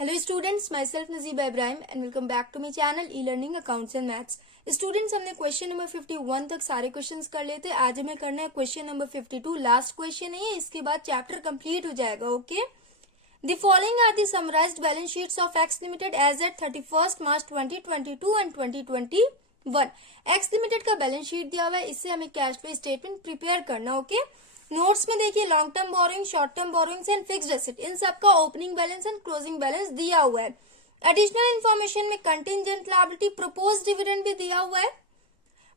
Hello students, myself Najiba Ibrahim and welcome back to my channel e learning accounts and maths. Students, हमने question number 51 तक सारे questions कर लिए थे। आज हमें करना है क्वेश्चन नंबर 52, लास्ट क्वेश्चन है। इसके बाद चैप्टर कंप्लीट हो जाएगा। Okay, the following are the summarised balance sheets of X limited as at 31 March 2022 and 2021। X limited का बैलेंस शीट दिया हुआ है, इससे हमें कैश फ्लो स्टेटमेंट प्रिपेयर करना। ओके, नोट्स में देखिए long term borrowing, short term borrowings and fixed asset, इन सबका opening balance and closing balance दिया हुआ है। एडिशनल इन्फॉर्मेशन में कंटिंजेंट लायबिलिटी, प्रपोज्ड डिविडेंड भी दिया हुआ है।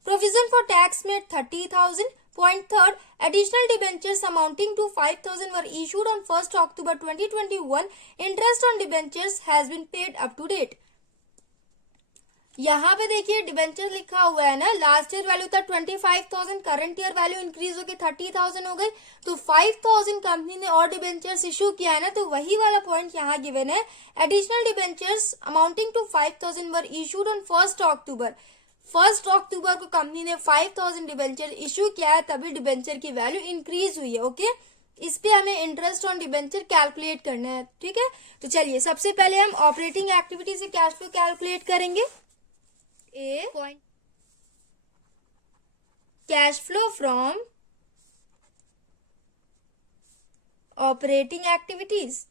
प्रोविजन फॉर टैक्स में 30,000. Point third, additional debentures amounting to 5,000 were issued on 1st October 2021. Interest on debentures has been paid up to date. यहाँ पे देखिए डिबेंचर लिखा हुआ है ना, लास्ट ईयर वैल्यू था 25,000, करंट ईयर वैल्यू इंक्रीज होकर 30,000 हो गई, तो 5,000 कंपनी ने और डिबेंचर्स इशू किया है ना, तो वही वाला पॉइंट यहाँ गिवन है। Additional debentures amounting to 5,000 were issued on 1st October. 1st October को कंपनी ने 5,000 डिबेंचर इशू किया है, तभी डिबेंचर की वैल्यू इंक्रीज हुई है। ओके, इस पे हमें इंटरेस्ट ऑन डिबेंचर कैलकुलेट करना है। ठीक है, तो चलिए सबसे पहले हम ऑपरेटिंग एक्टिविटी से कैश फ्लो कैलकुलेट करेंगे। Cash flow from operating activities.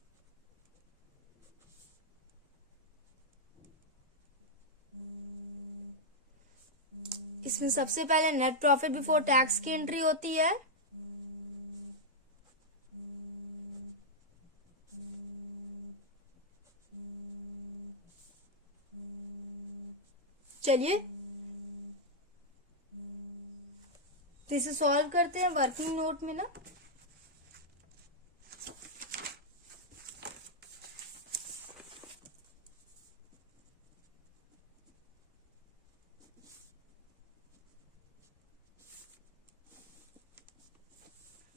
इसमें सबसे पहले नेट प्रॉफिट बिफोर टैक्स की एंट्री होती है। चलिए तो इसे सॉल्व करते हैं वर्किंग नोट में ना।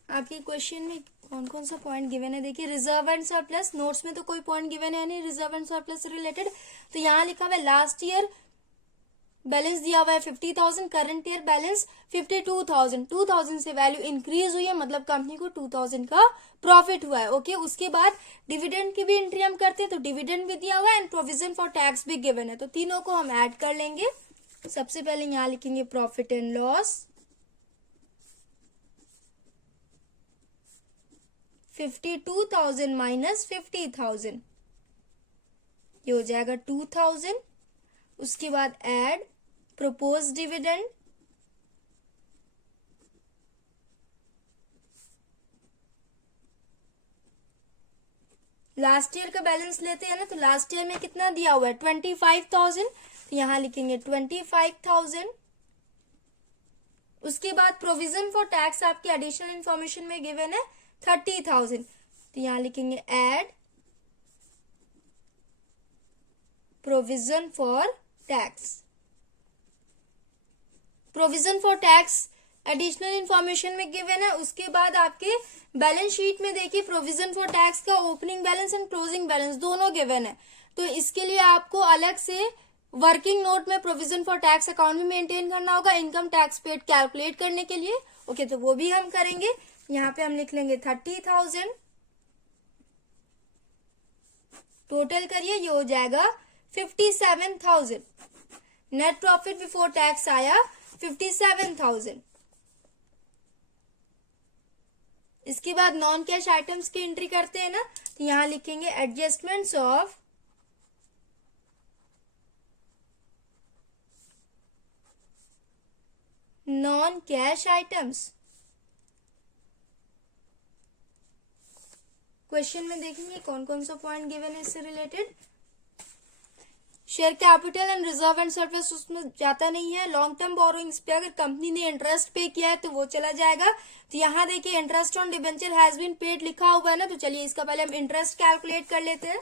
आपके क्वेश्चन में कौन कौन सा पॉइंट गिवन है देखिए। रिजर्व एंड सरप्लस, नोट्स में तो कोई पॉइंट गिवन है नहीं रिजर्व एंड सरप्लस से रिलेटेड, तो यहाँ लिखा हुआ है लास्ट ईयर बैलेंस दिया हुआ है 50,000, करंट ईयर बैलेंस 52,000। 2,000 से वैल्यू इंक्रीज हुई है, मतलब कंपनी को 2,000 का प्रॉफिट हुआ है। ओके, उसके बाद डिविडेंड की भी एंट्री हम करते हैं, तो डिविडेंड भी दिया हुआ है एंड प्रोविजन फॉर टैक्स भी गिवन है, तो तीनों को हम ऐड कर लेंगे। सबसे पहले यहाँ लिखेंगे प्रॉफिट एंड लॉस, 52,000 माइनस 50,000, ये हो जाएगा 2,000। उसके बाद add propose dividend, last year का बैलेंस लेते हैं ना, तो लास्ट ईयर में कितना दिया हुआ है 25,000, तो यहां लिखेंगे 25,000। उसके बाद प्रोविजन फॉर टैक्स आपकी एडिशनल इंफॉर्मेशन में गिवन है 30,000, तो यहां लिखेंगे add provision for tax. Provision for tax additional information में गिवन है। उसके बाद आपके बैलेंस शीट में देखिए प्रोविजन फॉर टैक्स का opening balance and closing balance दोनों गिवन है, तो इसके लिए आपको अलग से वर्किंग नोट में प्रोविजन फॉर टैक्स अकाउंट भी मेंटेन करना होगा इनकम टैक्स पेड कैलकुलेट करने के लिए। ओके, तो वो भी हम करेंगे। यहाँ पे हम लिख लेंगे 30,000, टोटल करिए ये हो जाएगा 57,000। नेट प्रॉफिट बिफोर टैक्स आया 57,000। इसके बाद नॉन कैश आइटम्स की एंट्री करते हैं ना, तो यहां लिखेंगे adjustments of non cash items. Question में देखेंगे कौन कौन सा पॉइंट गिवन है इससे related. Share capital and reserve and surplus उसमें जाता नहीं है। लॉन्ग टर्म बोरोइंग्स पे अगर कंपनी ने इंटरेस्ट पे किया है तो वो चला जाएगा। तो यहाँ देखिए interest on debenture has been paid लिखा हुआ है ना, तो चलिए इसका पहले हम इंटरेस्ट कैलकुलेट कर लेते हैं।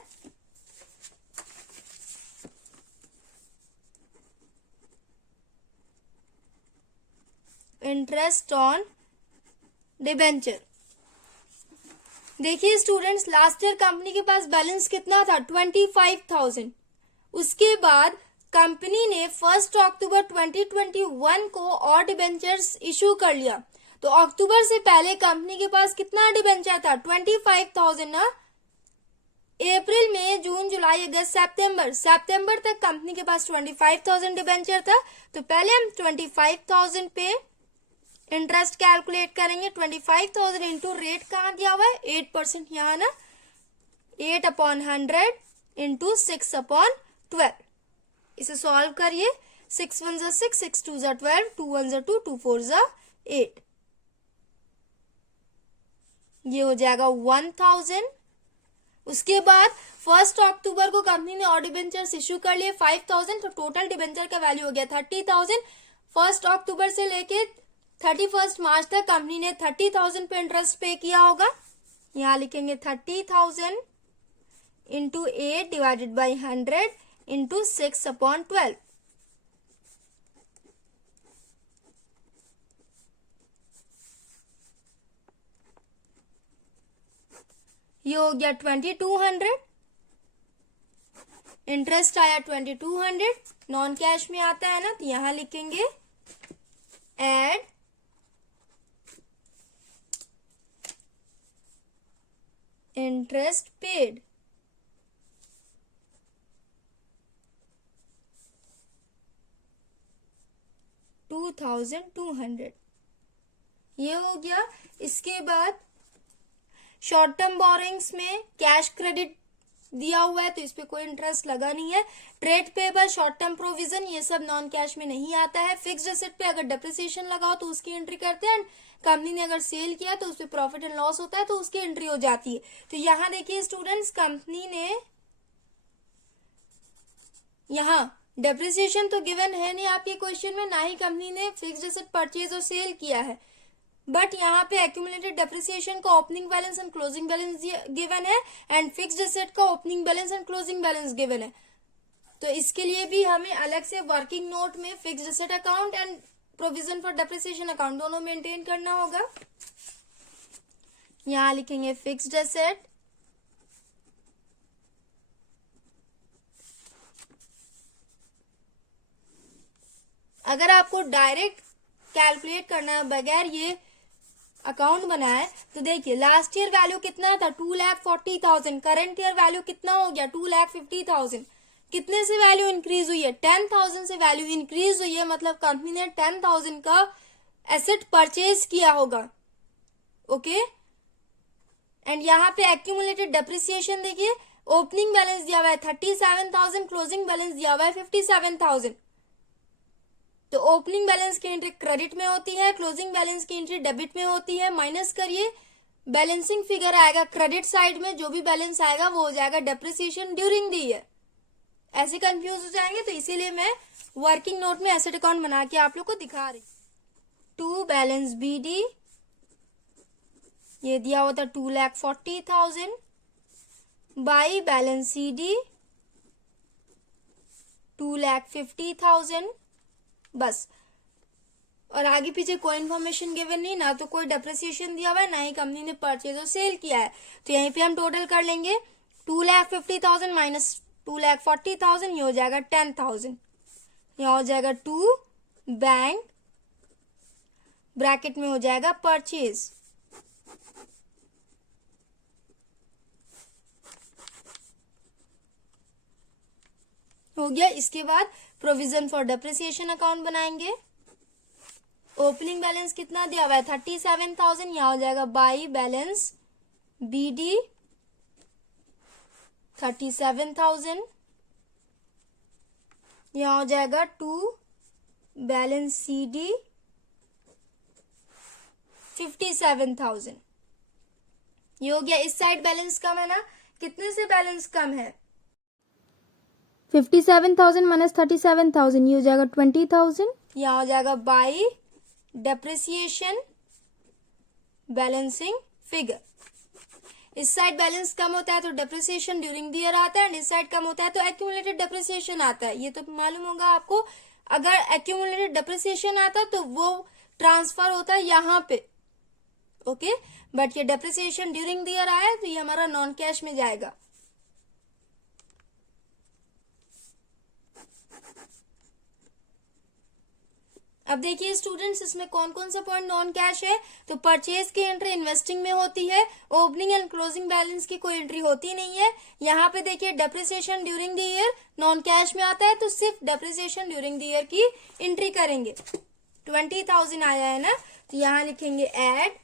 इंटरेस्ट ऑन डिबेंचर, देखिए स्टूडेंट्स लास्ट ईयर कंपनी के पास बैलेंस कितना था 25,000। उसके बाद कंपनी ने 1st October 2021 को और डिबेंचर्स इशू कर लिया, तो अक्टूबर से पहले कंपनी के पास कितना डिबेंचर था 25,000 ना। अप्रैल मई जून जुलाई जुलाई अगस्त सितंबर तक कंपनी के पास 25,000 डिबेंचर था, तो पहले हम 25,000 पे इंटरेस्ट कैलकुलेट करेंगे। 25,000 इंटू रेट कहाँ दिया हुआ है 8%, यहाँ ना 8/100 इंटू 6/12। इसे सॉल्व करिए। 6 1 जा 6, 6 2 जा 12, 2 1 जा 2, 2 4 जा 8, ये हो जाएगा 1000। उसके बाद 1 अक्टूबर को कंपनी ने और डिबेंचर्स इश्यू कर लिए 5,000, तो टोटल डिबेंचर का वैल्यू हो गया 30,000। 1 अक्टूबर से लेके 31 मार्च तक कंपनी ने 30,000 पे इंटरेस्ट पे किया होगा। यहाँ लिखेंगे 30,000 इंटू 8 डिवाइडेड बाई 100 इंटू 6/12। ये हो गया 2200। इंटरेस्ट आया 2200, नॉन कैश में आता है ना, तो यहां लिखेंगे एड इंटरेस्ट पेड। $2,200 ये हो गया। इसके बाद शॉर्ट टर्म बोरिंग्स में कैश क्रेडिट दिया हुआ है, तो इस पे कोई इंटरेस्ट लगा नहीं है। Trade payable, short term provision, ये सब नॉन कैश में नहीं आता है। फिक्स्ड एसेट पे अगर डेप्रिसिएशन लगाओ तो उसकी एंट्री करते हैं। कंपनी ने अगर सेल किया तो उस पर प्रॉफिट एंड लॉस होता है, तो उसकी एंट्री हो जाती है। तो यहाँ देखिए स्टूडेंट्स, कंपनी ने यहाँ डेप्रिसिएशन तो गिवन है नहीं आपके क्वेश्चन में, ना ही कंपनी ने फिक्स्ड एसेट परचेज और सेल किया है, बट यहाँ पे एक्यूमुलेटेड डेप्रिसिएशन का opening balance and closing balance given है, एंड फिक्स्ड एसेट का opening balance and closing balance given है। तो इसके लिए भी हमें अलग से वर्किंग नोट में fixed asset account and provision for depreciation account दोनों मेंटेन करना होगा। यहाँ लिखेंगे फिक्स्ड एसेट अगर आपको डायरेक्ट कैलकुलेट करना है बगैर ये अकाउंट बनाए, तो देखिए लास्ट ईयर वैल्यू कितना था 2,40,000, करंट ईयर वैल्यू कितना हो गया 2,50,000। कितने से वैल्यू इंक्रीज हुई है 10,000 से वैल्यू इंक्रीज हुई है, मतलब कंपनी ने 10,000 का एसेट परचेज किया होगा। ओके, एंड यहाँ पे एक्यूमुलेटेड डेप्रिसिएशन देखिए, ओपनिंग बैलेंस दिया हुआ है 37,000, क्लोजिंग बैलेंस दिया हुआ है 57,000। तो ओपनिंग बैलेंस की एंट्री क्रेडिट में होती है, क्लोजिंग बैलेंस की एंट्री डेबिट में होती है। माइनस करिए, बैलेंसिंग फिगर आएगा क्रेडिट साइड में, जो भी बैलेंस आएगा वो हो जाएगा डेप्रिसिएशन ड्यूरिंग द ईयर। ऐसे कंफ्यूज हो जाएंगे, तो इसीलिए मैं वर्किंग नोट में एसेट अकाउंट बना के आप लोग को दिखा रही। टू बैलेंस BD ये दिया हुआ था 2,40,000 बाई बैलेंस CD 2,50,000, बस। और आगे पीछे कोई इन्फॉर्मेशन गिवन नहीं, ना तो कोई डेप्रिसिएशन दिया हुआ है, ना ही कंपनी ने परचेज और सेल किया है। तो यहीं पे हम टोटल कर लेंगे 2,50,000 माइनस 2,40,000, ये हो जाएगा 10,000। यहाँ हो जाएगा टू बैंक, ब्रैकेट में हो जाएगा परचेज। हो गया। इसके बाद प्रोविजन फॉर डेप्रिसिएशन अकाउंट बनाएंगे। ओपनिंग बैलेंस कितना दिया हुआ है 37,000, यहाँ हो जाएगा बाई बैलेंस BD 37,000, यहाँ हो जाएगा टू बैलेंस CD 57,000। ये हो गया। इस साइड बैलेंस कम है ना, कितने से बैलेंस कम है 57,000 माइनस 37,000, ये हो जाएगा 20,000। यहाँ हो जाएगा बाई डेप्रिसिएशन बैलेंसिंग फिगर। इस साइड बैलेंस कम होता है तो डेप्रिसिएशन ड्यूरिंग द ईयर आता है, एंड इस साइड कम होता है तो एक्यूमुलेटेड डेप्रिसिएशन आता है। ये तो मालूम होगा आपको। अगर एक्यूमुलेटेड डेप्रिसिएशन आता तो वो ट्रांसफर होता है यहाँ पे, ओके, बट ये डेप्रिसिएशन ड्यूरिंग द ईयर आया तो ये हमारा नॉन कैश में जाएगा। अब देखिए स्टूडेंट्स, इसमें कौन कौन सा पॉइंट नॉन कैश है। तो परचेज की एंट्री इन्वेस्टिंग में होती है, ओपनिंग एंड क्लोजिंग बैलेंस की कोई एंट्री होती नहीं है। यहाँ पे देखिए depreciation during the year non cash में आता है, तो सिर्फ डेप्रिसिएशन ड्यूरिंग द ईयर की एंट्री करेंगे। 20,000 आया है ना, तो यहाँ लिखेंगे एड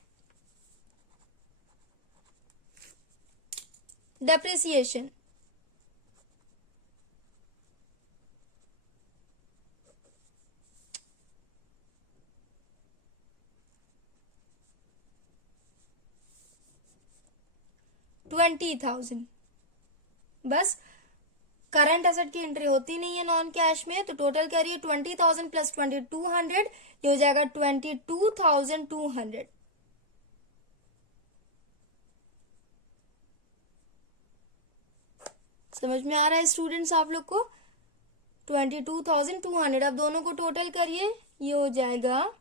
डेप्रिसिएशन। $20,000 बस। करंट एसेट की एंट्री होती नहीं है नॉन कैश में, तो टोटल करिए 20,000 प्लस 2,200, ये हो जाएगा 22,200। समझ में आ रहा है स्टूडेंट्स आप लोग को? 22,200। अब दोनों को टोटल करिए, ये हो जाएगा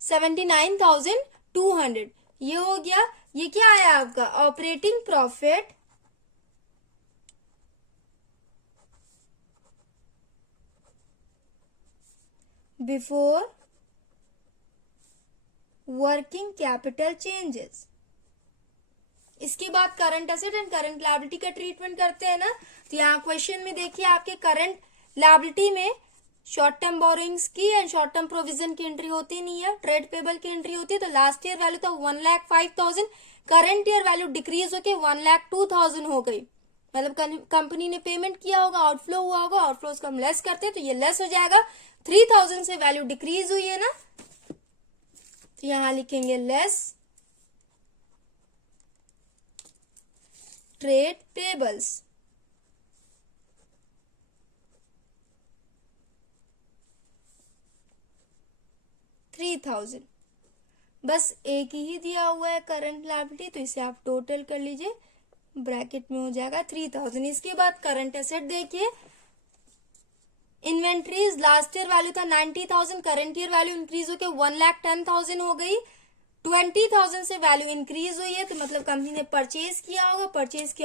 79,200। ये हो गया। ये क्या आया आपका operating profit before working capital changes. इसके बाद current asset and current liability का ट्रीटमेंट करते हैं ना। तो यहाँ क्वेश्चन में देखिए आपके करंट लायबिलिटी में शॉर्ट टर्म बोरोइंग्स की एंड शॉर्ट टर्म प्रोविजन की एंट्री होती नहीं है, ट्रेड पेबल की एंट्री होती है। तो लास्ट ईयर वैल्यू था 1,05,000, करंट ईयर वैल्यू डिक्रीज होके 1,02,000 हो गई। मतलब कंपनी ने पेमेंट किया होगा, आउटफ्लो हुआ होगा, आउटफ्लो को हम लेस करते हैं तो ये लेस हो जाएगा। 3,000 से वैल्यू डिक्रीज हुई है ना, तो यहां लिखेंगे लेस ट्रेड पेबल्स। $3,000 बस एक ही दिया हुआ है करंट लायबिलिटी, तो इसे आप टोटल कर लीजिए, ब्रैकेट में हो जाएगा 3,000। इसके बाद करंट एसेट देखिए, इन्वेंट्रीज लास्ट ईयर वैल्यू था 90,000, करंट ईयर वैल्यू इंक्रीज होकर 1,10,000 हो गई। 20,000 से वैल्यू इंक्रीज हुई है, तो मतलब कंपनी ने परचेज किया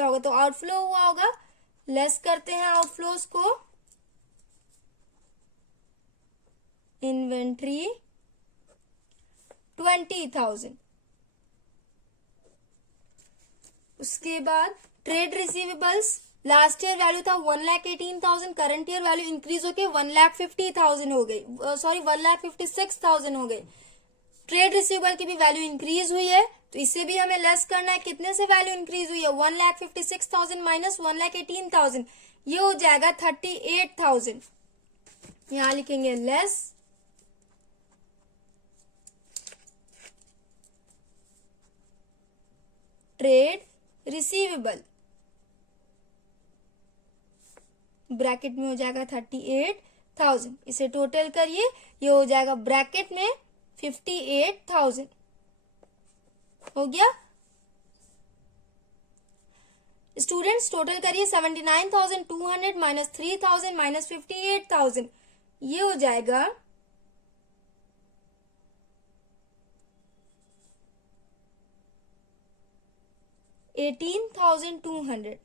होगा तो आउटफ्लो हुआ होगा। लेस करते हैं आउटफ्लोज को, इन्वेंट्री 20,000। उसके बाद trade receivables last year value था 1,18,000, करंट ईयर वैल्यू इंक्रीज होके 1,50,000 हो गई, सॉरी 1,56,000 हो गई। ट्रेड रिसीवेबल की भी वैल्यू इंक्रीज हुई है, तो इसे भी हमें लेस करना है। कितने से वैल्यू इंक्रीज हुई है? 1,56,000 माइनस 1,18,000, ये हो जाएगा 38,000। यहां लिखेंगे लेस ट्रेड रिसीवेबल, ब्रैकेट में हो जाएगा 38,000। इसे टोटल करिए, ये हो जाएगा ब्रैकेट में 58,000 हो गया। स्टूडेंट्स टोटल करिए, 79,200 माइनस 3,000 माइनस 58,000, ये हो जाएगा 18,200।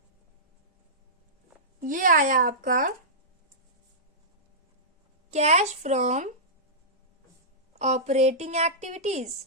ये आया आपका कैश फ्रॉम ऑपरेटिंग एक्टिविटीज।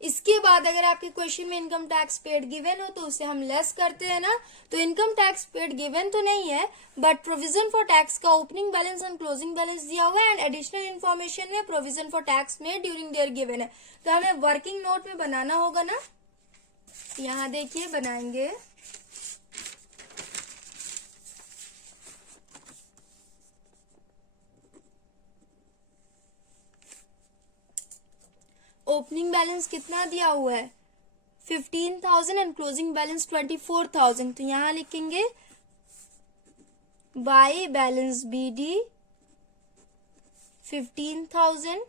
इसके बाद अगर आपके क्वेश्चन में इनकम टैक्स पेड गिवन हो तो उसे हम लेस करते हैं ना। तो इनकम टैक्स पेड गिवन तो नहीं है, बट प्रोविजन फॉर टैक्स का opening balance and closing balance दिया हुआ है एंड एडिशनल इन्फॉर्मेशन में प्रोविजन फॉर टैक्स में ड्यूरिंग देयर गिवन है। तो हमें वर्किंग नोट में बनाना होगा ना। यहाँ देखिए बनाएंगे, ओपनिंग बैलेंस कितना दिया हुआ है 15,000 एंड क्लोजिंग बैलेंस 24,000। तो यहां लिखेंगे by balance BD 15,000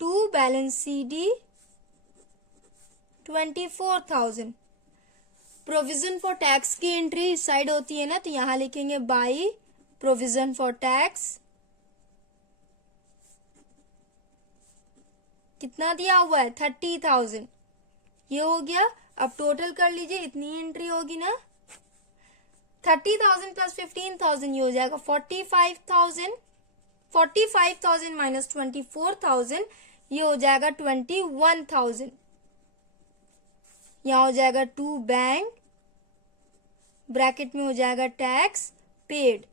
to balance CD 24,000। Provision for tax की एंट्री इस साइड होती है ना, तो यहां लिखेंगे बाय प्रोविजन फॉर टैक्स, कितना दिया हुआ है 30,000 ये हो गया। अब टोटल कर लीजिए, इतनी एंट्री होगी ना, 30,000 प्लस 15,000 ये हो जाएगा 45,000। 45,000 माइनस 24,000 ये हो जाएगा 21,000। यहाँ हो जाएगा टू बैंक, ब्रैकेट में हो जाएगा टैक्स पेड।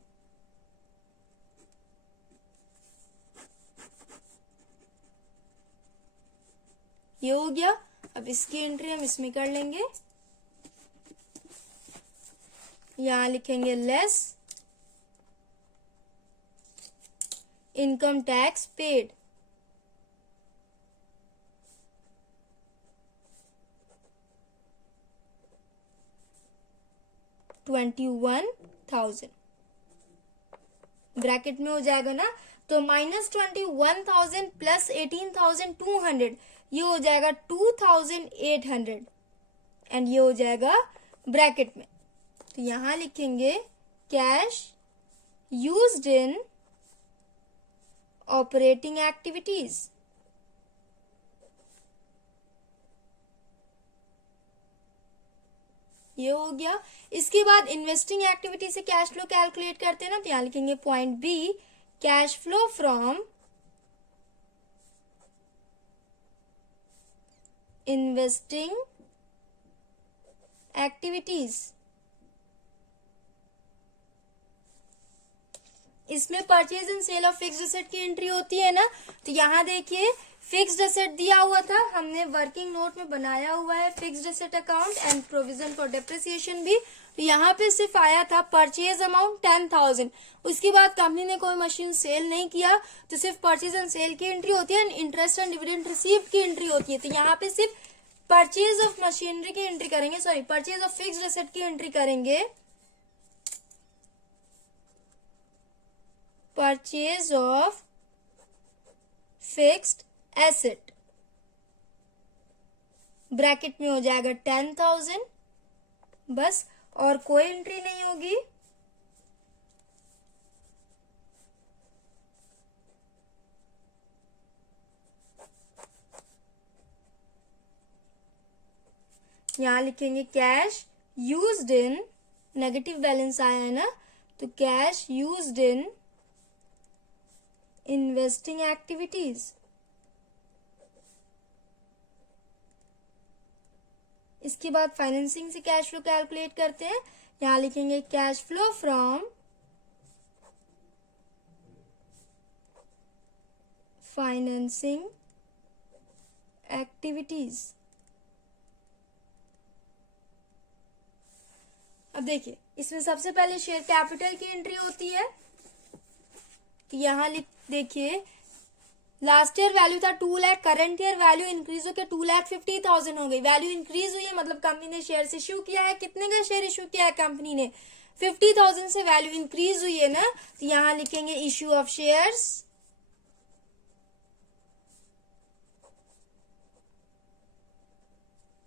ये हो गया। अब इसकी एंट्री हम इसमें कर लेंगे, यहां लिखेंगे less income tax paid. $21,000 bracket में हो जाएगा ना, तो माइनस 21,000 प्लस 18,200 ये हो जाएगा 2,800 एंड ये हो जाएगा ब्रैकेट में। तो यहां लिखेंगे cash used in operating activities. ये हो गया। इसके बाद इन्वेस्टिंग एक्टिविटी से कैश फ्लो कैलकुलेट करते हैं ना, तो यहां लिखेंगे point B, cash flow from investing activities. इसमें purchase and sale of fixed asset की एंट्री होती है ना, तो यहां देखिए फिक्स्ड एसेट दिया हुआ था, हमने वर्किंग नोट में बनाया हुआ है fixed asset account and provision for depreciation भी। तो यहाँ पे सिर्फ आया था परचेज अमाउंट 10,000। उसके बाद कंपनी ने कोई मशीन सेल नहीं किया, तो सिर्फ परचेज एंड सेल की एंट्री होती है and interest and dividend received की एंट्री होती है। तो यहाँ पे सिर्फ परचेज ऑफ मशीनरी की एंट्री करेंगे, sorry purchase of fixed asset की एंट्री करेंगे। Purchase of fixed asset bracket में हो जाएगा 10,000 बस, और कोई एंट्री नहीं होगी। यहां लिखेंगे कैश यूज्ड इन, नेगेटिव बैलेंस आया है ना, तो cash used in investing activities. इसके बाद फाइनेंसिंग से कैश फ्लो कैलकुलेट करते हैं, यहां लिखेंगे cash flow from financing activities. अब देखिए इसमें सबसे पहले शेयर कैपिटल की एंट्री होती है, तो यहां देखिए लास्ट ईयर वैल्यू था 2 lakh, current year value increase होकर 2,50,000 हो गई। वैल्यू इंक्रीज हुई है मतलब कंपनी ने शेयर इश्यू किया है। कितने का शेयर इश्यू किया है कंपनी ने? 50,000 से वैल्यू इंक्रीज हुई है ना, तो यहां लिखेंगे इश्यू ऑफ शेयर्स।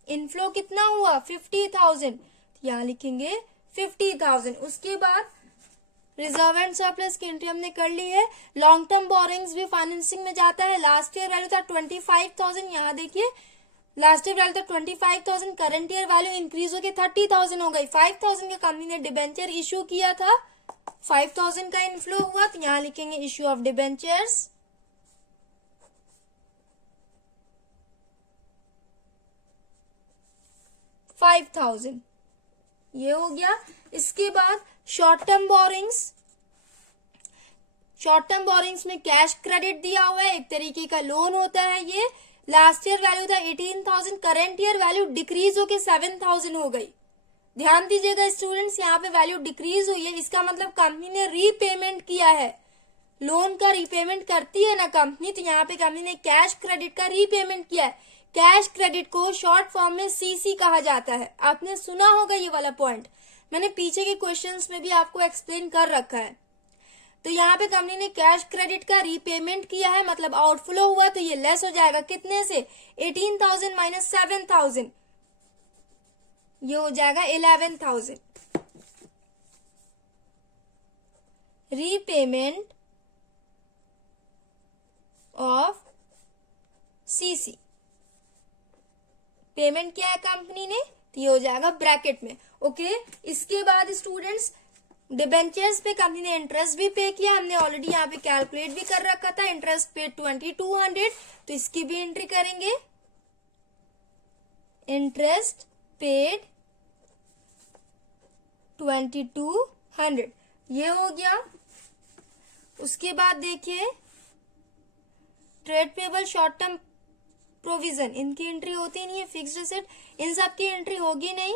इनफ्लो कितना हुआ? 50,000, यहां लिखेंगे 50,000। उसके बाद रिजर्व एंड सरप्लस की एंट्री हमने कर ली है। लॉन्ग टर्म बोरिंग्स भी फाइनेंसिंग में जाता है। लास्ट ईयर वैल्यू था 25,000, यहाँ देखिए लास्ट ईयर वैल्यू था 25,000, करंट ईयर वैल्यू इंक्रीज होकर 30,000 हो गई। 5,000 का कंपनी ने डिबेंचर इश्यू किया था, 5,000 का इनफ्लो हुआ, तो यहाँ लिखेंगे इश्यू ऑफ डिबेंचर्स। $5,000 ये हो गया। इसके बाद short term borrowings. Short term borrowings में कैश क्रेडिट दिया हुआ है, एक तरीके का लोन होता है ये। लास्ट ईयर वैल्यू था 18,000, करंट ईयर वैल्यू डिक्रीज होके 7,000 हो गई। ध्यान दीजिएगा स्टूडेंट्स, यहाँ पे वैल्यू डिक्रीज हुई है, इसका मतलब कंपनी ने रीपेमेंट किया है। लोन का रीपेमेंट करती है ना कंपनी, तो यहाँ पे कंपनी ने कैश क्रेडिट का रीपेमेंट किया है। कैश क्रेडिट को शॉर्ट फॉर्म में सीसी कहा जाता है। आपने सुना होगा ये वाला पॉइंट, मैंने पीछे के क्वेश्चंस में भी आपको एक्सप्लेन कर रखा है। तो यहाँ पे कंपनी ने कैश क्रेडिट का रीपेमेंट किया है, मतलब आउटफ्लो हुआ, तो ये लेस हो जाएगा कितने से? 18,000 माइनस 7,000, ये हो जाएगा 11,000। रीपेमेंट ऑफ सीसी पेमेंट किया है कंपनी ने, तो ये हो जाएगा ब्रैकेट में। ओके, इसके बाद स्टूडेंट्स डिबेंचर्स पे कंपनी ने इंटरेस्ट भी पे किया, हमने ऑलरेडी यहाँ पे कैलकुलेट भी कर रखा था। इंटरेस्ट पे 2200, तो इसकी भी एंट्री करेंगे। इंटरेस्ट पेड 2200, ये हो गया। उसके बाद देखिए trade payable, short term provision, इनकी एंट्री होती नहीं है। फिक्स्ड एसेट, इन सब की एंट्री होगी नहीं।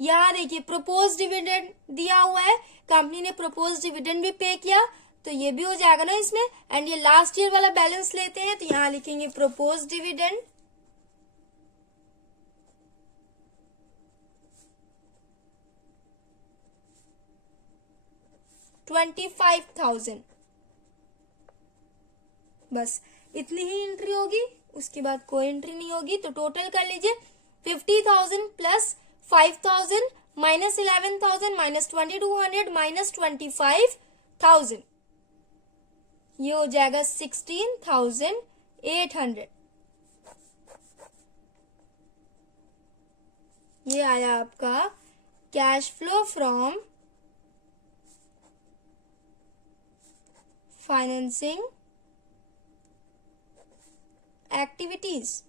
यहां देखिए प्रपोज डिविडेंड दिया हुआ है, कंपनी ने प्रपोज डिविडेंड भी पे किया, तो ये भी हो जाएगा ना इसमें। एंड ये लास्ट ईयर वाला बैलेंस लेते हैं, तो यहां लिखेंगे प्रपोज डिविडेंड 25,000। बस इतनी ही एंट्री होगी, उसके बाद कोई एंट्री नहीं होगी। तो टोटल कर लीजिए 50,000 प्लस 5,000 माइनस 11,000 माइनस 2200 माइनस 25,000, ये हो जाएगा 16,800। ये आया आपका cash flow from financing activities,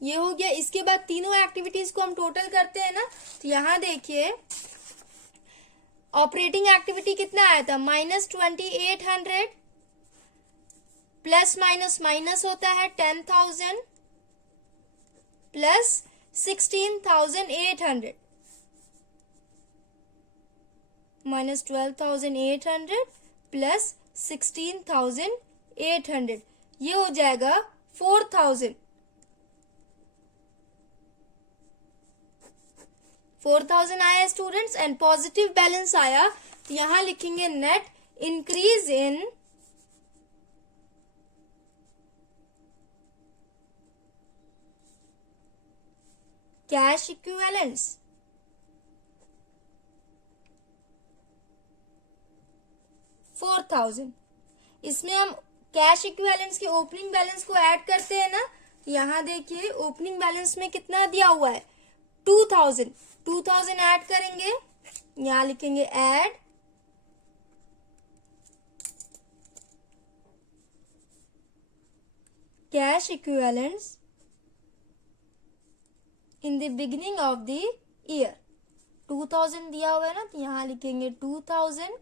ये हो गया। इसके बाद तीनों एक्टिविटीज को हम टोटल करते हैं ना, तो यहां देखिए ऑपरेटिंग एक्टिविटी कितना आया था, -2800, प्लस माइनस माइनस होता है 10,000 प्लस 16,800 माइनस 12,800 प्लस 16,800, ये हो जाएगा 4,000। 4,000 आया स्टूडेंट्स, एंड पॉजिटिव बैलेंस आया, तो यहां लिखेंगे net increase in cash equivalents. $4,000, इसमें हम कैश इक्विवेलेंट्स के ओपनिंग बैलेंस को ऐड करते हैं ना, यहां देखिए ओपनिंग बैलेंस में कितना दिया हुआ है 2,000 ऐड करेंगे, यहां लिखेंगे add cash equivalents in the beginning of the year. 2,000 दिया हुआ है ना, तो यहां लिखेंगे 2,000,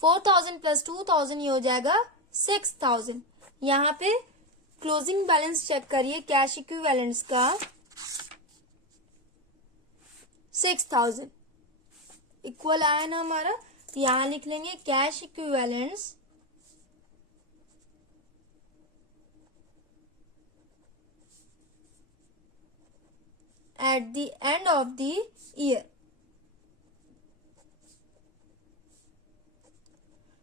4,000 प्लस 2,000, ये हो जाएगा 6,000। यहाँ पे क्लोजिंग बैलेंस चेक करिए कैश इक्विवेलेंट्स का, 6,000 इक्वल आया ना हमारा, तो यहां लिख लेंगे cash equivalents at the end of the year.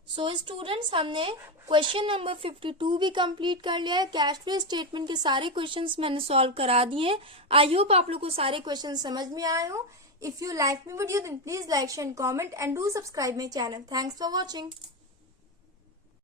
So students, हमने क्वेश्चन नंबर 52 भी कंप्लीट कर लिया है। कैश फ्लो स्टेटमेंट के सारे क्वेश्चंस मैंने सॉल्व करा दिए हैं। आई होप आप लोग को सारे क्वेश्चन समझ में आए हो। If you like me video then please like share and comment and do subscribe my channel. Thanks for watching.